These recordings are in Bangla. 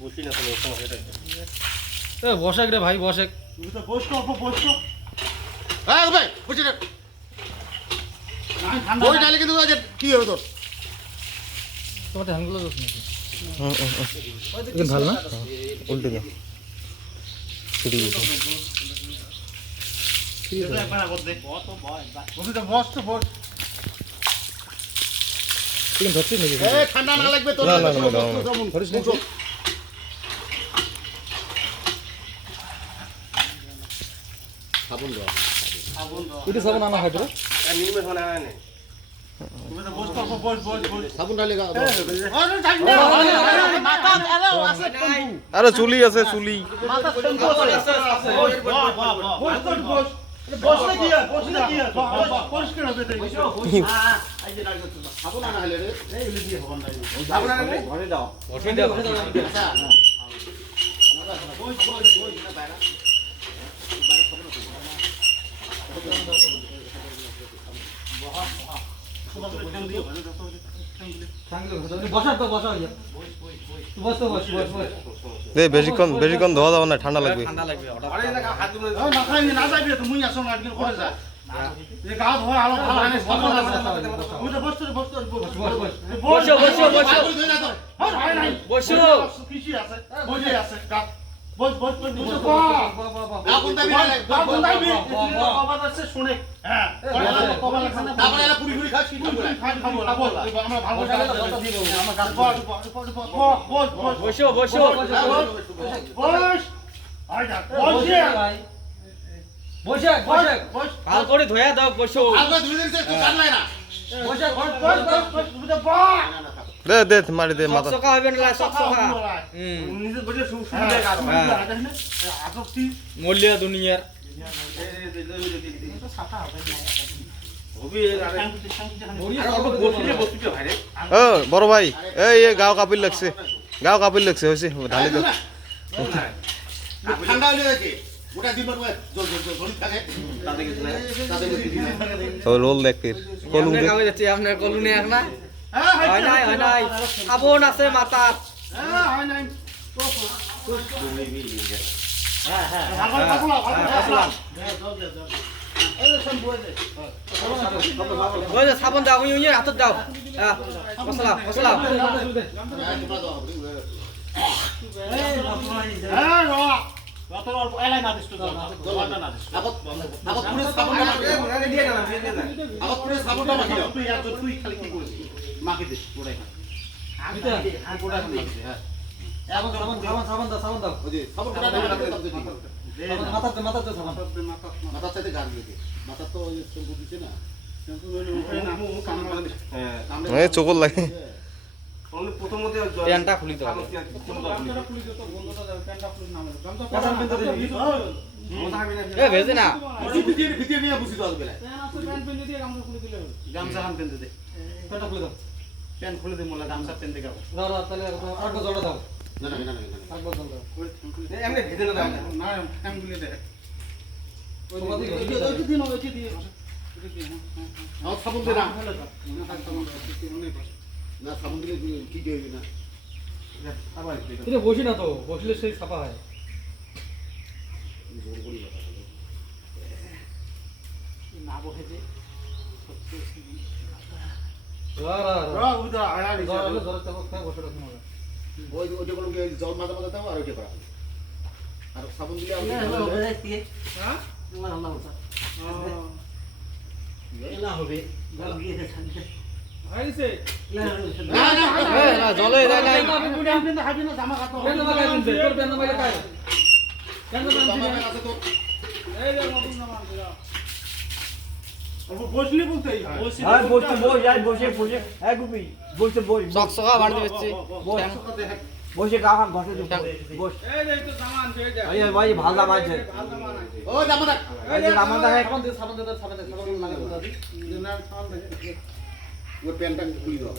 বসি না তো সমস্যাটা এ বসেক রে ভাই বসেক তুই তো বস কর বস কর হ্যাঁ ভাই বসে রে বই ডালে কিন্তু আজ কি হবে তোর তোমার হ্যান্ডগুলো দোষ নাকি এখন ভালো না উল্টে যাও ছুটি গেছে এখন ধরছিস নাকি ঠান্ডা না লাগবে তোর না, না, না, না, না। ধরিস নাকি সাবুন দাও এটা সাবান আনা হয় তো নিমে ধরে আনে সাবুন ডালে গা আরে চুলি আছে চুলি বসলে কি আর বসলে কি আর পরিষ্কার হবে তাই সাবুন আনা হলে রে এই হলে দিয়ে হবে না সাবুন আনা ঘরে দাও বসে দাও বসার তো বসা হইয়া বস তো বস বস বস দে বেশিক্ষণ ধোয়া যাবে না ঠান্ডা লাগবে ঠান্ডা লাগবে ওটা আরে না হাত ধরে না খাই না যাবি তো মুই আসো না আজকে করে যা এই গা ধোয়া আলো ভালো আনে সাবুন মুই তো বসতে বসতে বসো বসো বসো হয় নাই বসো কিছু আছে বসে আছে গা বস বস বস বস বাহ আগুন দাবি আগুন দাবি বাবা আছে শুনে হ্যাঁ তারপরে এলা পুরি পুরি খাচ্ছি খাবো খাবো আমরা ভালো করে আমরা গাছ বস বস বস বসো বসো বস আই যা বসে বসে বসে বস ভালো করে ধোয়া দাও বসো আগে দুই দিন থেকে কাট নাই না বসে বস বস বস তুমি তো বস দে মারি দে মাথা সকসকা হবে না সকসকা নিজে বসে সুবিধা কার আপত্তি মূল্য দুনিয়ার হবি আরে অল্প বসিয়ে বসিতে ভাই রে ও বড় ভাই এই গাও কাপিল লাগছে হইছে ঢালি দাও ঠান্ডা হয়ে গেছে ওটা দিবার জল জল জল ঘড়ি থাকে তাতে কিছু না তো রোল দেখতে কলুম আপনার দে কাছে যাচ্ছে আপনার কলুনে এক না হ্যাঁ হয় নাই সাবন আছে মাথা হ্যাঁ হয় নাই হ্যাঁ হ্যাঁ ওই যে সাবন দাও ওই হাতত দাও হ্যাঁ মশলা মশলা হ্যাঁ র কত অল্প এলাই না দিস তো জলটা না দিস আগত পুরো সাবুনটা মাখি দিয়ে না আগত পুরো সাবুনটা মাখি দাও তুই আর তুই খালি কি করিস মাখি দিস পুরাই আমি তো পুরা মাখি দে হ্যাঁ এখন সাবন দাও ওই যে সাবুন পুরা না মাথাতে সাবন মাথা চাইতে গান দিতে মাথা তো ওই শ্যাম্পু দিছে না শ্যাম্পু হ্যাঁ এই চকল লাগে প্রথমত প্যান্টটা খুলি দাও এ ভেজে না ভিতরে নিয়ে বুঝি দাও বেলা গামছা হান পেন দে প্যান্টটা খুলে দাও প্যান খুলে দে মোলা গামছা পেন দে গাও দাও তাহলে আরেকটা জলটা দাও না না না আরেকটা জল দাও এমনি ভিতরে না না প্যান খুলে দে সাবুন দে না সাবুন দিলে কি হইবে না কিন্তু বসি না তো বসলে সেই ছাপা হয় না বসে যে ওইটা কোনো জল মাথা মাথা দাও আর ওইটা করা আর সাবুন দিলে হবে জলে যায় নাই জামা কাপড় বসলি বলতে সকসকা বাড়তে হচ্ছে বসে গা হাত ঘষে দিতে বস ভাই ভালো দাম আছে ও জামা দেখ এই যে রামাদা है সাবান দে সাবান লাগে দাদি ওই প্যান্টটা খুলে দাও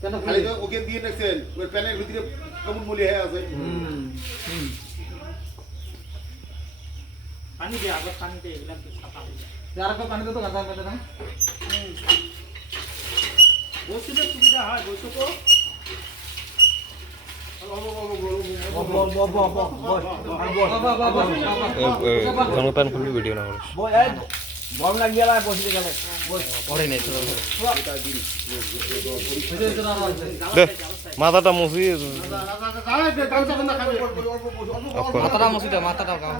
কেন খালি তো ওকে দিয়ে দেখছেন ওই প্যানের ভিতরে কেমন মূল্য হয়ে আছে পানি দিয়ে আবার পানি দিয়ে এগুলা ছাপা হয়ে যায় আরেকটা পানি দাও তো গাঁদা পেতে দাও বসিলে সুবিধা হয় বসো জনতান খুলবি ভিডিও না করিস গরম লাগিয়ে গেলে বসে গেলে পড়ে নেই তো দে মাথাটা মুছি মাথাটা মসজিদে মাথাটা গাও